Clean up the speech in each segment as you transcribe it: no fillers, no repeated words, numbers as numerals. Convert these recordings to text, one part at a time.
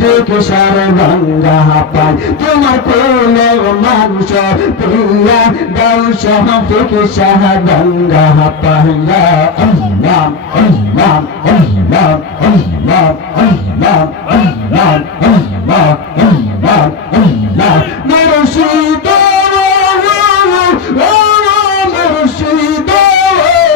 সিদ্দিক সর্বাঙ্গা পায় তোমার কোলে মাংস প্রিয়া দাও শফিক সর্বাঙ্গা পাইয়া আল্লাহ আল্লাহ আল্লাহ আল্লাহ আল্লাহ আল্লাহ আল্লাহ আল্লাহ আল্লাহ মুর্শিদ মুর্শিদ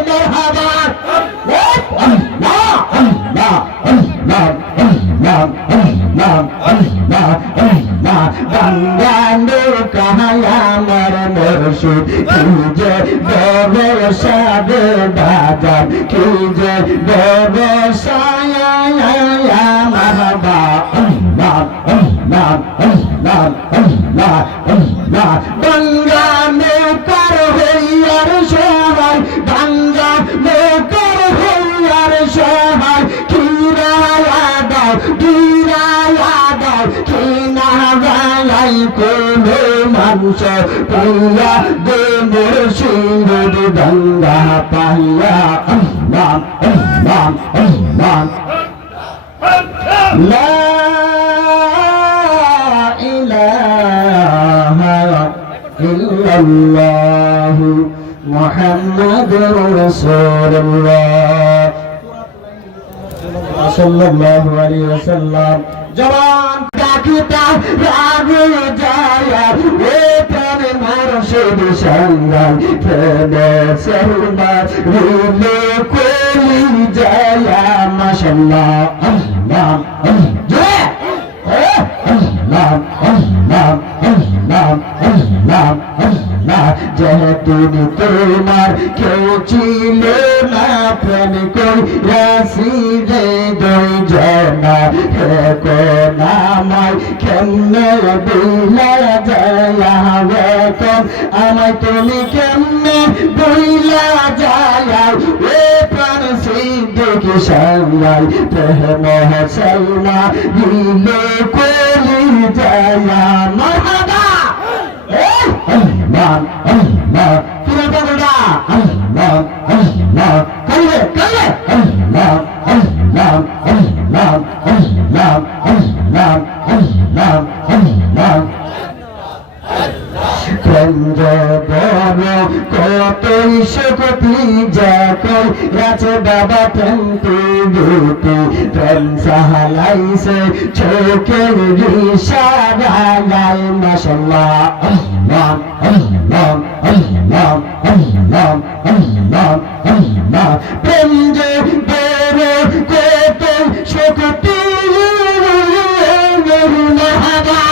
মারহাবা আল্লাহ আল্লাহ আল্লাহ আল্লাহ আল্লাহ আল্লাহ আল্লাহ বাংলানো কাহায়া আমার মুর্শিদ কি যে ব্যবসায় বাজার কি যে ব্যবসায় মারহাবা আল্লাহ আল্লাহ আল্লাহ আল্লাহ আল্লাহ বাংলানো কার হইয়ার সহায় বাংলানো কার হইয়ার সহায় কিরায়া দাও কিনা গালাই কোলে মানুষ পাইয়া দে মুর্শিদ গঙ্গা পাইয়া আল্লাহ আল্লাহ আল্লাহ লা ইলাহা ইল্লাল্লাহ মুহাম্মাদুর রাসূলুল্লাহ সাল্লাল্লাহু আলাইহি ওয়াসাল্লাম জবান ডাকিতা রাগে যায় এ প্রাণে মুর্শিদ সঙ্গান প্রেমে সরমা রুলে কোলি যায় মাশাআল্লাহ আল্লাহ আল্লাহ আল্লাহ আল্লাহ আল্লাহ আল্লাহ আল্লাহ যেহেতু তোমার কেউ ছিল না প্রেম কইরাছি রে দুই জনা হে কোনামায় কেমনে দিলা যায় কোন আমায় তুমি কেমনে বইলা যায় এ প্রাণ সিদ্দিক সাঙ্গাই প্রেম সালমা দিলে কোলি যায় মারহাবা আল্লাহ আল্লাহ পুরো বলরা আল্লাহ আল্লাহ কালে কালে আল্লাহ আল্লাহ আল্লাহ আল্লাহ আল্লাহ আল্লাহ আল্লাহ কতই শক্তি যাকই আছে বাবা প্রেমতে দুটি প্রেম সাহালাইছে চোখের ইশারায় মাশাআল্লাহ আল্লাহ আল্লাহ আল্লাহ আল্লাহ আল্লাহ আল্লাহ প্রেম যে বড় কতই শক্তি মারহাবা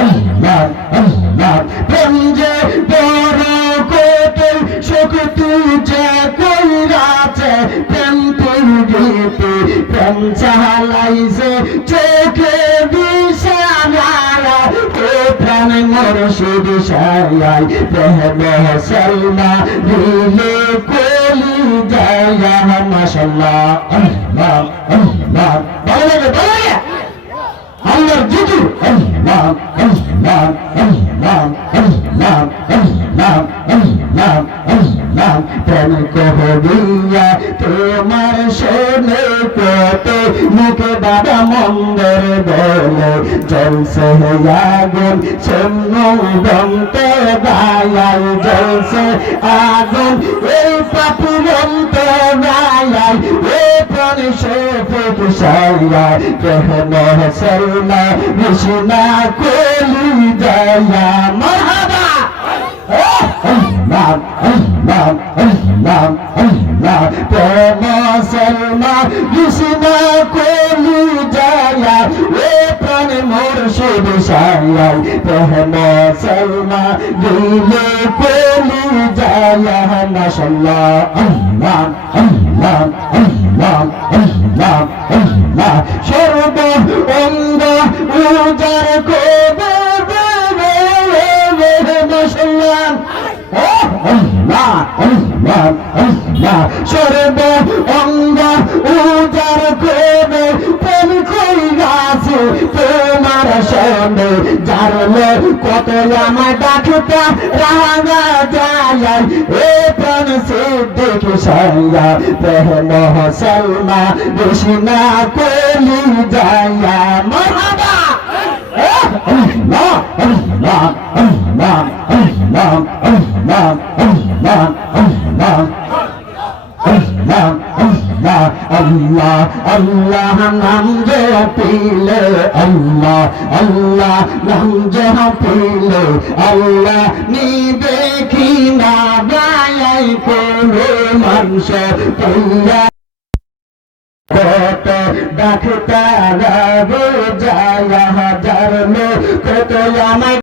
আল্লাহ আল্লাহ প্রেম যে বড় কোটে শক্তি যে কইরাছে প্রেম তুইতে প্রেম চালাইছে চোখে দিশারা ও প্রাণ মুর্শিদ সায়াই প্রেম সালমা দিলে কোলি যায় মাশাআল্লাহ আল্লাহ আল্লাহ বলে আল্লাহর জিতু আল্লাহ আল্লাহ আল্লাহ আল্লাহ আল্লাহ আল্লাহ আল্লাহ প্রেম কহবিয়া তোমার শোনে কত মুখে বাবা মন্দের বলে জলসে আগুন শূন্য বন্তে গায়াই জলসে আগুন এই পাপি বন্তে গায়াই এ প্রাণ শফিক সায়া প্রেম সালমা বিষ্ণা কোলি যায় মারহাবা আল্লাহ আল্লাহ আল্লাহ আল্লাহ প্রেম সালমা বিষ্ণা কোলি যায় এ প্রাণ মুর্শিদ সায়া প্রেম সালমা দিলে কোলি যায় মাশাআল্লাহ আল্লাহ আল্লাহ আল্লাহ আল্লাহ আল্লাহ সর্ব অঙ্গ উজার কোবে মাশাআল্লাহ আল্লাহ আল্লাহ আল্লাহ সর্ব অঙ্গ উজার কোবে প্রেম কইরাছে তোমার সঙ্গে জানলে কত আমার ডাকতা রাঙা যায় এ প্রাণ সিদ্ধি দেখে সায়া প্রেম সলমা রসিনা কলি যায়া মারহাবা আল্লাহ আল্লাহ আল্লাহ আল্লাহ আল্লাহ আল্লাহ আল্লাহ আল্লাহ আল্লাহ আল্লাহ আল্লাহ নাম জপিলে আল্লাহ আল্লাহ নাম জপিলে আল্লাহ নিবে কি না গায় কোনো মানুষ পাইয়া কত ডাক্তার যায় হাজার লোক কত আমার